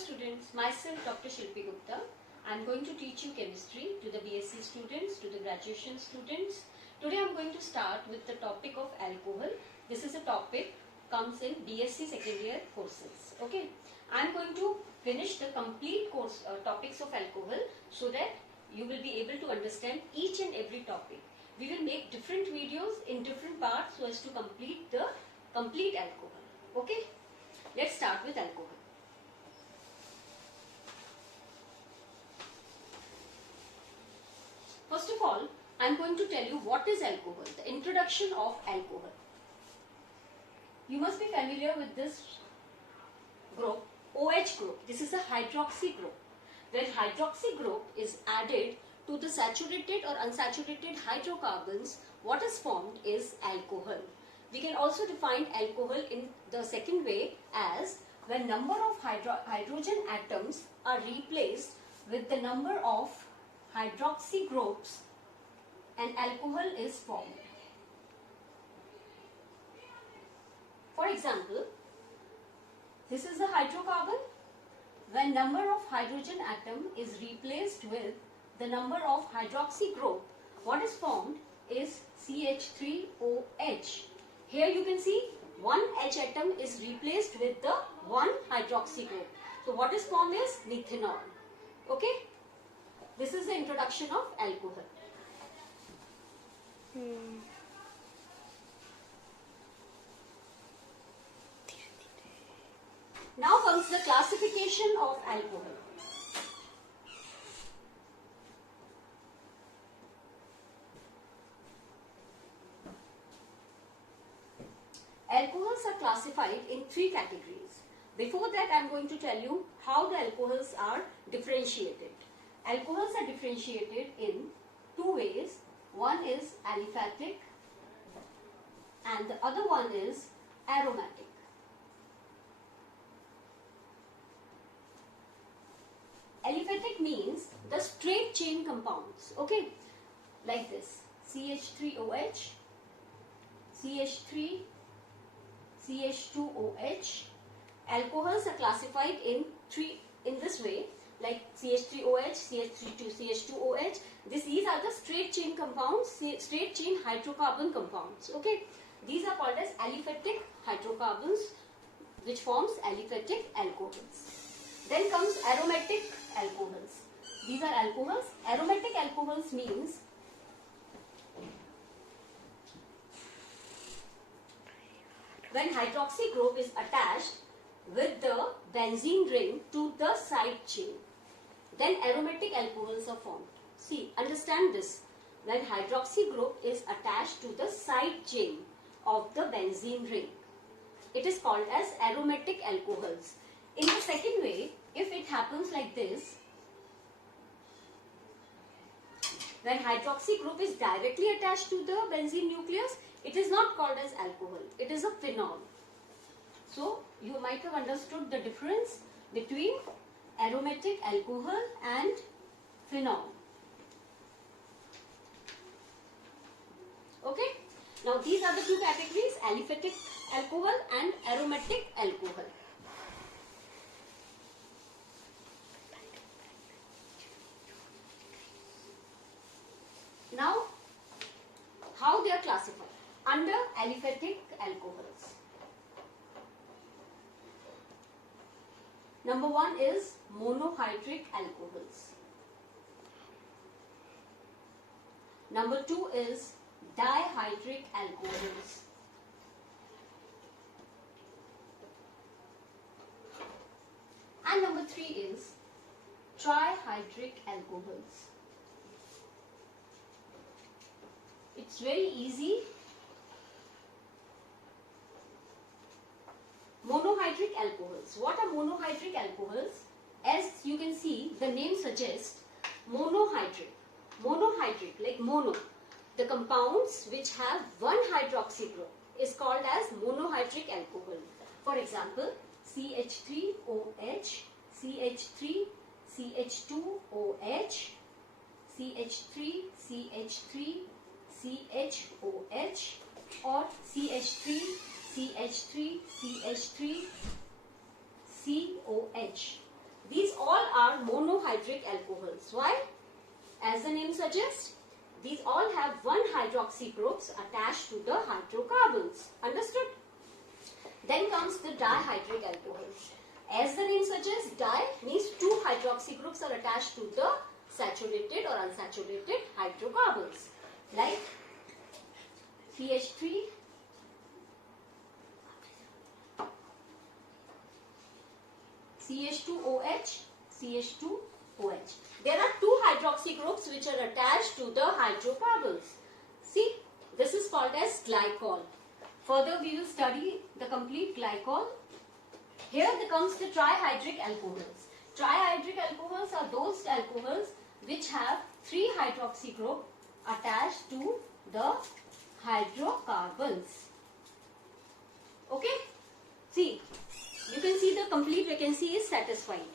students, myself Dr. Shilpi Gupta. I am going to teach you chemistry to the BSc students, to the graduation students. Today I am going to start with the topic of alcohol. This is a topic comes in BSc second year courses. Okay, I am going to finish the complete course topics of alcohol so that you will be able to understand each and every topic. We will make different videos in different parts so as to complete the complete alcohol. Okay, let's start with alcohol. First of all, I am going to tell you what is alcohol, the introduction of alcohol. You must be familiar with this group, OH group. This is a hydroxy group. When hydroxy group is added to the saturated or unsaturated hydrocarbons, what is formed is alcohol. We can also define alcohol in the second way as when number of hydrogen atoms are replaced with the number of hydroxy groups, and alcohol is formed. For example, this is the hydrocarbon. When number of hydrogen atom is replaced with the number of hydroxy group, what is formed is CH3OH. Here you can see one H atom is replaced with the one hydroxy group. So what is formed is methanol. Okay? This is the introduction of alcohol. Now comes the classification of alcohol. Alcohols are classified in three categories. Before that, I am going to tell you how the alcohols are differentiated. Alcohols are differentiated in two ways. One is aliphatic and the other one is aromatic. Aliphatic means the straight chain compounds, okay, like this, CH3OH, CH3, CH2OH. Alcohols are classified in this way, like CH3OH, CH32, CH2OH. These are the straight chain compounds, straight chain hydrocarbon compounds. Okay, these are called as aliphatic hydrocarbons, which forms aliphatic alcohols. Then comes aromatic alcohols. These are alcohols. Aromatic alcohols means when hydroxy group is attached with the benzene ring to the side chain, then aromatic alcohols are formed. See, understand this. When hydroxy group is attached to the side chain of the benzene ring, it is called as aromatic alcohols. In the second way, if it happens like this, when hydroxy group is directly attached to the benzene nucleus, it is not called as alcohol. It is a phenol. So, you might have understood the difference between aromatic alcohol and phenol. Okay. Now, these are the two categories, aliphatic alcohol and aromatic alcohol. Now, how they are classified? Under aliphatic alcohols. Number one is monohydric alcohols. Number two is dihydric alcohols. And number three is trihydric alcohols. It's very easy. Monohydric alcohols. What are monohydric alcohols? As you can see, the name suggests monohydric. Monohydric, like mono. The compounds which have one hydroxy group is called as monohydric alcohol. For example, CH3OH, CH3, CH2OH, CH3, CH3, CHOH, or CH3, CH3, CH3, COH. These all are monohydric alcohols. Why? As the name suggests, these all have one hydroxy groups attached to the hydrocarbons. Understood? Then comes the dihydric alcohols. As the name suggests, di means two hydroxy groups are attached to the saturated or unsaturated hydrocarbons. Like CH3, CH2OH, CH2OH. There are two hydroxy groups which are attached to the hydrocarbons. See, this is called as glycol. Further, we will study the complete glycol. Here comes the trihydric alcohols. Trihydric alcohols are those alcohols which have three hydroxy group attached to the hydrocarbons. Okay? See, you can see the complete vacancy is satisfied.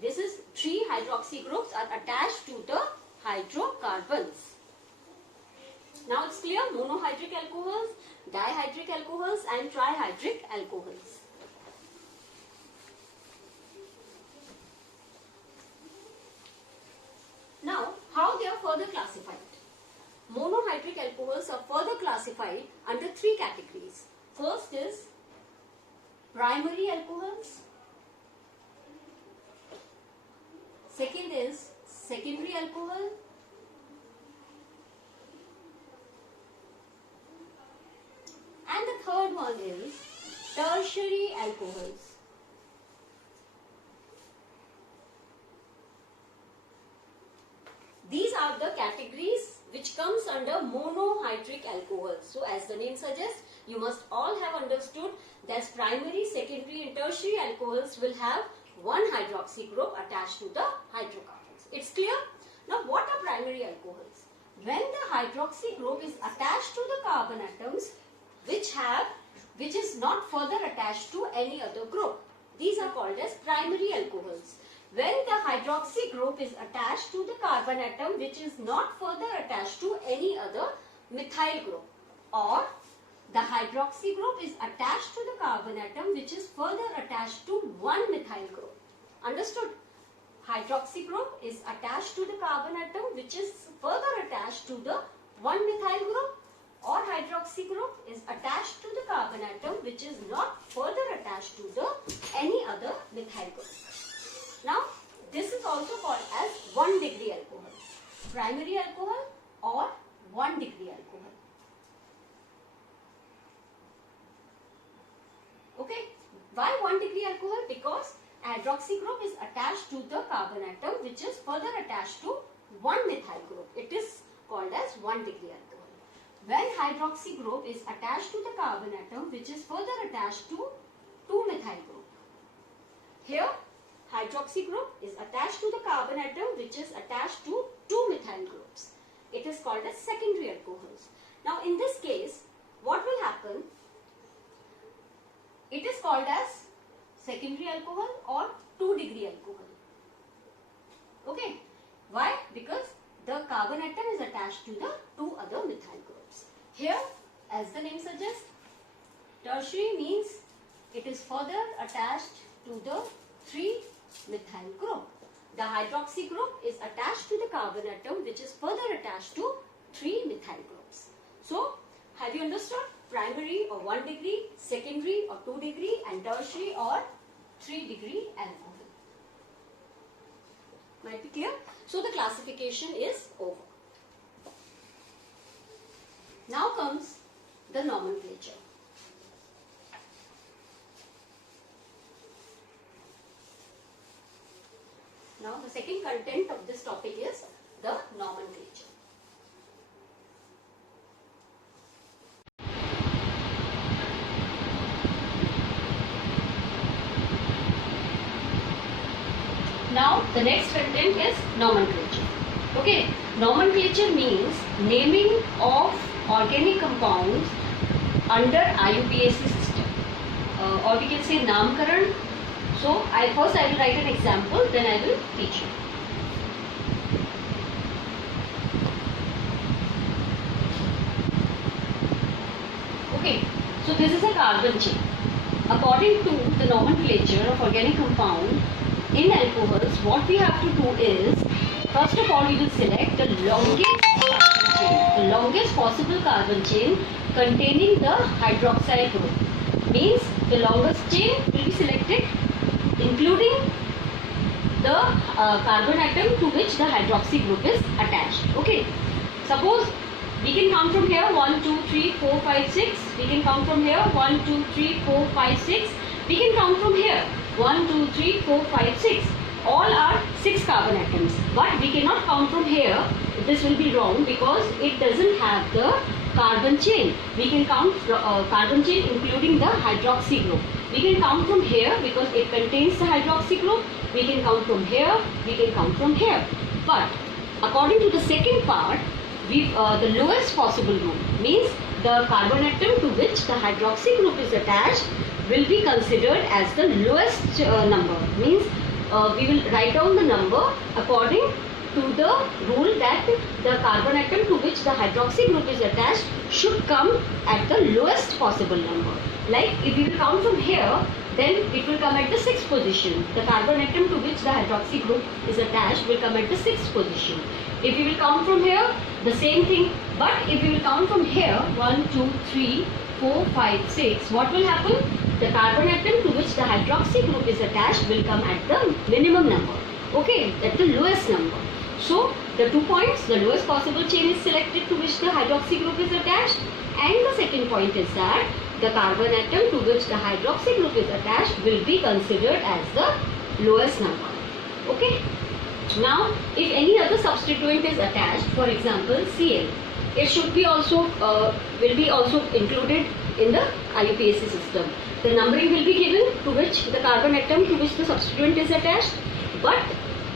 This is three hydroxy groups are attached to the hydrocarbons. Now it's clear, monohydric alcohols, dihydric alcohols and trihydric alcohols. Now, how they are further classified? Monohydric alcohols are further classified under three categories. First is primary alcohols. Second is secondary alcohol. And the third one is tertiary alcohols. These are the categories which comes under monohydric alcohols. So as the name suggests, you must all have understood that primary, secondary and tertiary alcohols will have one hydroxy group attached to the hydrocarbons. It's clear? Now what are primary alcohols? When the hydroxy group is attached to the carbon atoms which is not further attached to any other group. These are called as primary alcohols. When the hydroxy group is attached to the carbon atom which is not further attached to any other methyl group, or the hydroxy group is attached to the carbon atom which is further attached to one methyl group. Understood? Hydroxy group is attached to the carbon atom which is further attached to the one methyl group, or hydroxy group is attached to the carbon atom which is not further attached to the any other methyl group. Now, this is also called as 1 degree alcohol. Primary alcohol or 1 degree alcohol. Okay. Why 1 degree alcohol? Because hydroxy group is attached to the carbon atom which is further attached to one methyl group. It is called as 1 degree alcohol. When hydroxy group is attached to the carbon atom which is further attached to two methyl group. Here, hydroxy group is attached to the carbon atom which is attached to two methyl groups. It is called as secondary alcohols. Now in this case, what will happen? It is called as secondary alcohol or 2 degree alcohol. Okay. Why? Because the carbon atom is attached to the two other methyl groups. Here, as the name suggests, tertiary means it is further attached to the 3 methyl group. The hydroxy group is attached to the carbon atom which is further attached to 3 methyl groups. So, have you understood? Primary or 1 degree, secondary or 2 degree and tertiary or 3 degree alcohol. Might be clear? So, the classification is over. Now comes the nomenclature. Now the second content of this topic is the nomenclature. Now the next content is nomenclature. Okay, nomenclature means naming of organic compounds under IUPAC system, or we can say namkaran. So first I will write an example, then I will teach you. Okay, so this is a carbon chain. According to the nomenclature of organic compound, in alcohols, what we have to do is, first of all, we will select the longest carbon chain, the longest possible carbon chain containing the hydroxyl group. Means the longest chain will be selected, including the carbon atom to which the hydroxy group is attached. Okay. Suppose we can count from here 1, 2, 3, 4, 5, 6. We can count from here 1, 2, 3, 4, 5, 6. We can count from here 1, 2, 3, 4, 5, 6. All are 6 carbon atoms. But we cannot count from here. This will be wrong because it doesn't have the carbon chain. We can count carbon chain including the hydroxy group. We can count from here because it contains the hydroxy group. We can count from here. We can count from here. But according to the second part, the lowest possible group means the carbon atom to which the hydroxy group is attached will be considered as the lowest number. Means we will write down the number according to the rule that the carbon atom to which the hydroxy group is attached should come at the lowest possible number. Like if we will count from here, then it will come at the 6th position. The carbon atom to which the hydroxy group is attached will come at the 6th position. If we will count from here, the same thing. But if we will count from here, 1, 2, 3, 4, 5, 6, what will happen? The carbon atom to which the hydroxy group is attached will come at the minimum number. Okay, at the lowest number. So, the 2 points, the lowest possible chain is selected to which the hydroxy group is attached. And the second point is that the carbon atom to which the hydroxy group is attached will be considered as the lowest number. Okay. Now, if any other substituent is attached, for example, Cl, it should be also will be also included in the IUPAC system. The numbering will be given to which the carbon atom to which the substituent is attached, but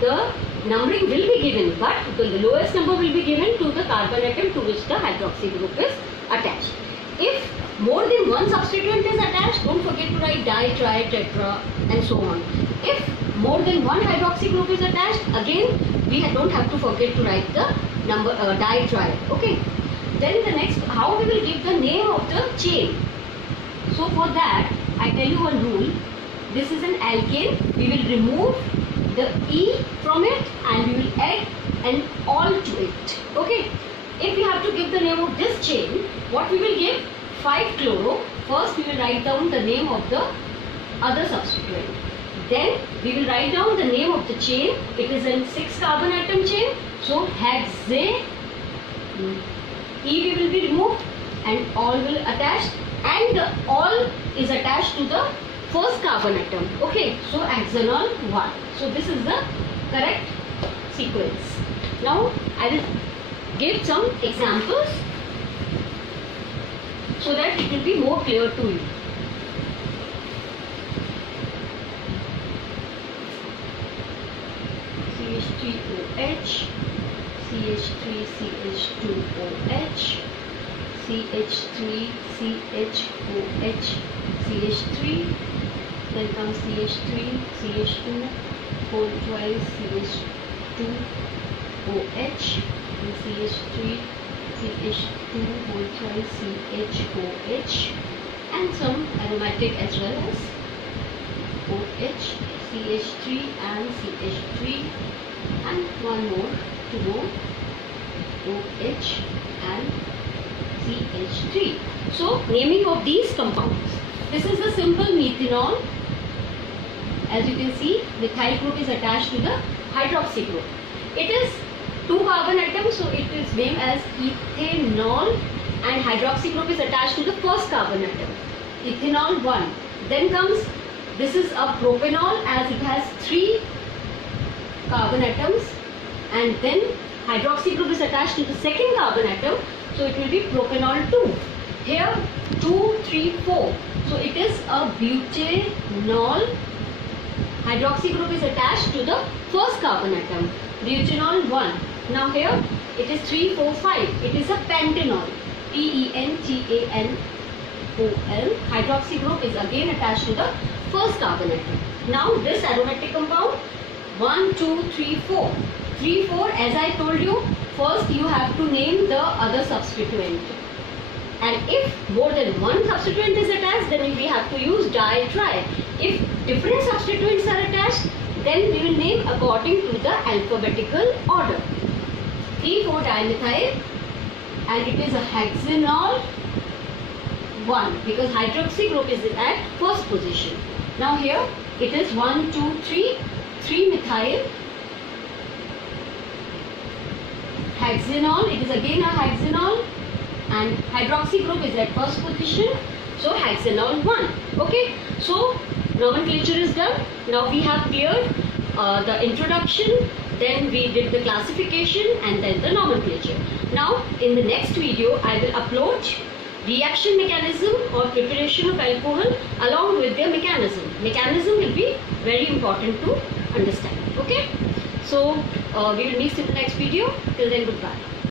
the numbering will be given, but the lowest number will be given to the carbon atom to which the hydroxy group is attached. If more than one substituent is attached, don't forget to write di, tri, tetra and so on. If more than one hydroxy group is attached, again we don't have to forget to write the number di, tri. Okay. Then the next, how we will give the name of the chain. So for that, I tell you one rule. This is an alkane. We will remove the E from it and we will add an ol to it. Okay. If we have to give the name of this chain, what we will give? 5-chloro. First we will write down the name of the other substituent. Then we will write down the name of the chain. It is a 6 carbon atom chain. So hexa, E we will be removed and ol will attach, and the ol is attached to the first carbon atom. Okay, so hexanol 1. So this is the correct sequence. Now I will give some examples so that it will be more clear to you. CH3OH, CH3CH2OH, CH3CHOH, CH3, then comes CH3, CH2, whole twice CH2OH, and CH3, CH2, whole twice CHOH, and some aromatic as well as OH, CH3 and CH3, and one more to go, OH and CH3. So naming of these compounds. This is the simple methanol. As you can see, methyl group is attached to the hydroxy group. It is 2 carbon atoms, so it is named as ethanol, and hydroxy group is attached to the first carbon atom, ethanol 1. Then comes, this is a propanol as it has 3 carbon atoms, and then hydroxy group is attached to the second carbon atom, so it will be propanol 2. Here 2, 3, 4. So it is a butanol. Hydroxy group is attached to the first carbon atom, butanol 1. Now here it is 3, 4, 5. It is a pentanol, pentanol. Hydroxy group is again attached to the first carbon atom. Now this aromatic compound, 1, 2, 3, 4. 3, 4, as I told you, first you have to name the other substituent. And if more than one substituent is attached, then we have to use di, tri. If different substituents are attached, Then we will name according to the alphabetical order. 3,4-dimethyl, and it is a hexanol 1 because hydroxy group is at first position. Now here it is 1, 2, 3, 3-methyl hexanol. It is again a hexanol, and hydroxy group is at first position, so hexanol 1. Okay, so nomenclature is done. Now we have cleared the introduction, then we did the classification, and then the nomenclature. Now in the next video I will upload reaction mechanism or preparation of alcohol along with their mechanism. Mechanism will be very important to understand. Okay, so we will meet in the next video. Till then, goodbye.